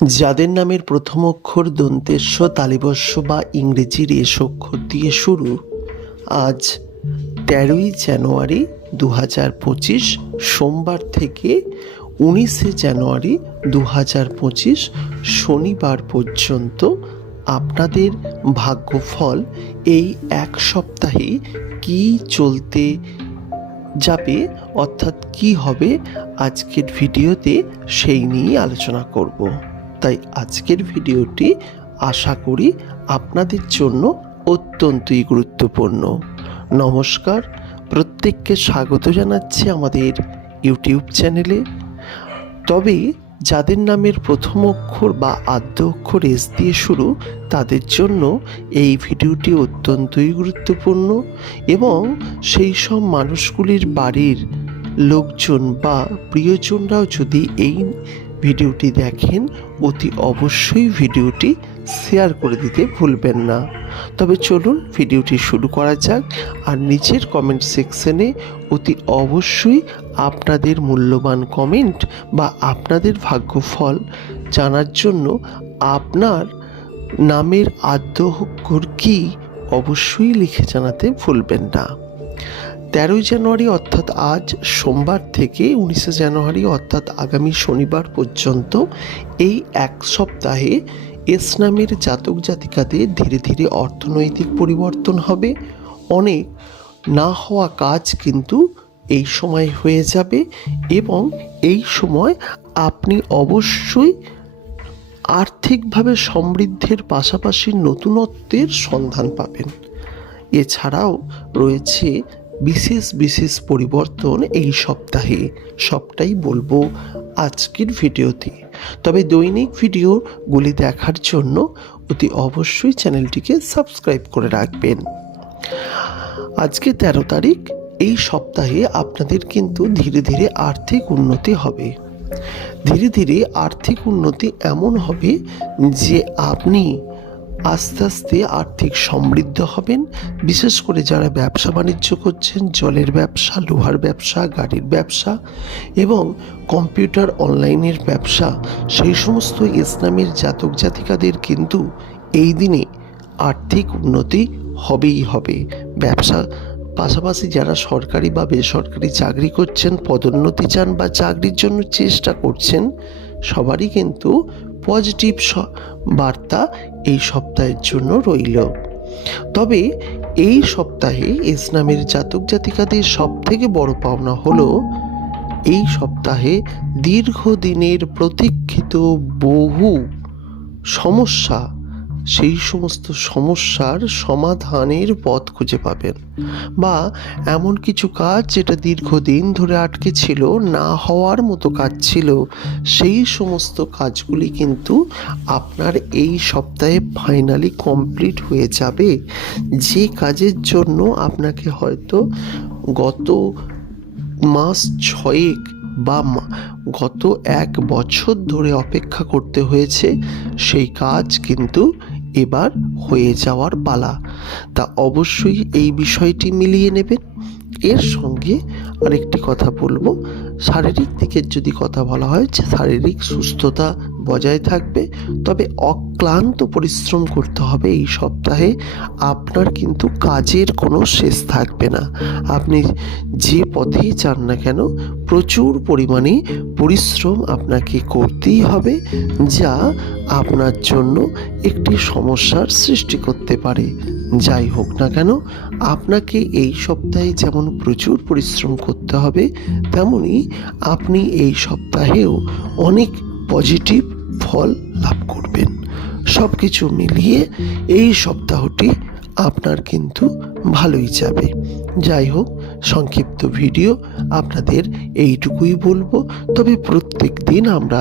যাদের নামের প্রথম অক্ষর দন্তেস্ব তালিবস্য বা ইংরেজির এস অক্ষর দিয়ে শুরু, আজ 13ই জানুয়ারি 2025 সোমবার থেকে 19শে জানুয়ারি 2025 শনিবার পর্যন্ত আপনাদের ভাগ্যফল এই এক সপ্তাহে কি চলতে যাবে, অর্থাৎ কি হবে আজকের ভিডিওতে সেই নিয়ে আলোচনা করব। তাই আজকের ভিডিওটি আশা করি আপনাদের জন্য অত্যন্তই গুরুত্বপূর্ণ। নমস্কার, প্রত্যেককে স্বাগত জানাচ্ছি আমাদের ইউটিউব চ্যানেলে। তবে যাদের নামের প্রথম অক্ষর বা আদ্য অক্ষর এস দিয়ে শুরু, তাদের জন্য এই ভিডিওটি অত্যন্তই গুরুত্বপূর্ণ এবং সেই সব মানুষগুলির বাড়ির লোকজন বা প্রিয়জনরাও যদি এই ভিডিওটি দেখেন, অতি অবশ্যই ভিডিওটি শেয়ার করে দিতে ভুলবেন না। তবে চলুন ভিডিওটি শুরু করা যাক। আর নিচের কমেন্ট সেকশনে অতি অবশ্যই আপনাদের মূল্যবান কমেন্ট বা আপনাদের ভাগ্যফল জানার জন্য আপনার নামের আদ্য অক্ষর কি অবশ্যই লিখে জানাতে ভুলবেন না। 13ই জানুয়ারি অর্থাৎ আজ সোমবার থেকে 19শে জানুয়ারি অর্থাৎ আগামী শনিবার পর্যন্ত এই এক সপ্তাহে এস নামের জাতক জাতিকাদের ধীরে ধীরে অর্থনৈতিক পরিবর্তন হবে। অনেক না হওয়া কাজ কিন্তু এই সময় হয়ে যাবে এবং এই সময় আপনি অবশ্যই আর্থিকভাবে সমৃদ্ধির পাশাপাশি নতুনত্বের সন্ধান পাবেন। এছাড়াও রয়েছে বিশেষ বিশেষ পরিবর্তন এই সপ্তাহে, সবটাই বলবো আজকের ভিডিওতে। তবে দৈনিক ভিডিওগুলি দেখার জন্য অতি অবশ্যই চ্যানেলটিকে সাবস্ক্রাইব করে রাখবেন। আজকে 13 তারিখ, এই সপ্তাহে আপনাদের কিন্তু ধীরে ধীরে আর্থিক উন্নতি হবে। ধীরে ধীরে আর্থিক উন্নতি এমন হবে যে আপনি আস্তে আস্তে আর্থিক সমৃদ্ধ হবেন। বিশেষ করে যারা ব্যবসা বাণিজ্য করছেন, জলের ব্যবসা, লোহার ব্যবসা, গাড়ির ব্যবসা এবং কম্পিউটার অনলাইনের ব্যবসা, সেই সমস্ত এস নামের জাতক জাতিকাদের কিন্তু এই দিনে আর্থিক উন্নতি হবেই হবে। ব্যবসা পাশাপাশি যারা সরকারি বা বেসরকারি চাকরি করছেন, পদোন্নতি চান বা চাকরির জন্য চেষ্টা করছেন, সবারই কিন্তু পজিটিভ বার্তা এই সপ্তাহের জন্য রইল। তবে এই সপ্তাহে এস নামের জাতক জাতিকাদের সব থেকে বড় পাওনা হলো এই সপ্তাহে দীর্ঘদিনের প্রতীক্ষিত বহু সমস্যা, সেই সমস্ত সমস্যার সমাধানের পথ খুঁজে পাবেন। বা এমন কিছু কাজ যেটা দীর্ঘদিন ধরে আটকে ছিল, না হওয়ার মতো কাজ ছিল, সেই সমস্ত কাজগুলি কিন্তু আপনার এই সপ্তাহে ফাইনালি কমপ্লিট হয়ে যাবে। যে কাজের জন্য আপনাকে হয়তো গত মাস 6 বা গত 1 বছর ধরে অপেক্ষা করতে হয়েছে, সেই কাজ কিন্তু এবার হয়ে যাওয়ার পালা। তা অবশ্যই এই বিষয়টি মিলিয়ে নেবেন। এর সঙ্গে আরেকটি কথা বলবো, শারীরিক দিকের যদি কথা বলা হয়, যে শারীরিক সুস্থতা বজায় থাকবে। তবে অক্লান্ত পরিশ্রম করতে হবে এই সপ্তাহে। আপনার কিন্তু কাজের কোনো শেষ থাকবে না। আপনি যে পথেই যান না কেন, প্রচুর পরিমাণে পরিশ্রম আপনাকে করতেই হবে, যা আপনার জন্য একটি সমস্যার সৃষ্টি করতে পারে। যাই হোক না কেন, আপনাকে এই সপ্তাহে যেমন প্রচুর পরিশ্রম করতে হবে, তেমনি আপনি এই সপ্তাহেও অনেক পজিটিভ ফল লাভ করবেন। সব কিছু মিলিয়ে এই সপ্তাহটি আপনার কিন্তু ভালোই যাবে। যাই হোক, সংক্ষিপ্ত ভিডিও আপনাদের এইটুকুই বলবো। তবে প্রত্যেক দিন আমরা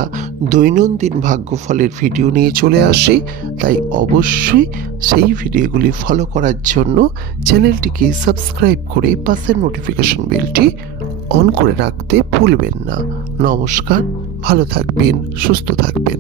দৈনন্দিন ভাগ্যফলের ভিডিও নিয়ে চলে আসি, তাই অবশ্যই সেই ভিডিওগুলি ফলো করার জন্য চ্যানেলটিকে সাবস্ক্রাইব করে পাশের নোটিফিকেশন বেলটি অন করে রাখতে ভুলবেন না। নমস্কার, ভালো থাকবেন, সুস্থ থাকবেন।